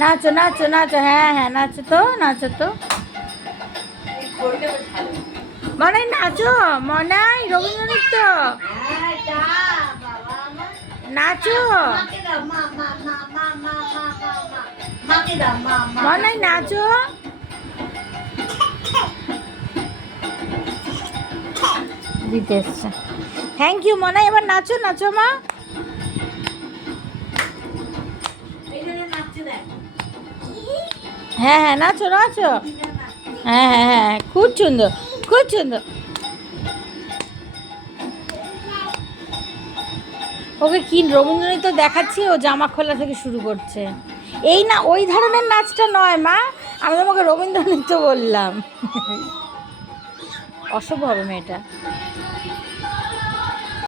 নাচো নাচো নাচো, হ্যাঁ হ্যাঁ নাচো তো, নাচো তো মনাই, নাচো মনাই, রবীন্দ্রনৃত্য নাচো মনাই, নাচো। দিতে এসছে, থ্যাংক ইউ মনাই। এবার নাচো নাচো মা। হ্যাঁ হ্যাঁ নাচো নাচো, হ্যাঁ হ্যাঁ হ্যাঁ খুব সুন্দর, খুব সুন্দর। ওকে কি রবীন্দ্রনৃত্য দেখাচ্ছি, ও জামা খোলা থেকে শুরু করছে। এই না, ওই ধরনের নাচটা নয় মা, আমি তোমাকে রবীন্দ্রনৃত্য বললাম। অসভ্য হবে মেয়েটা।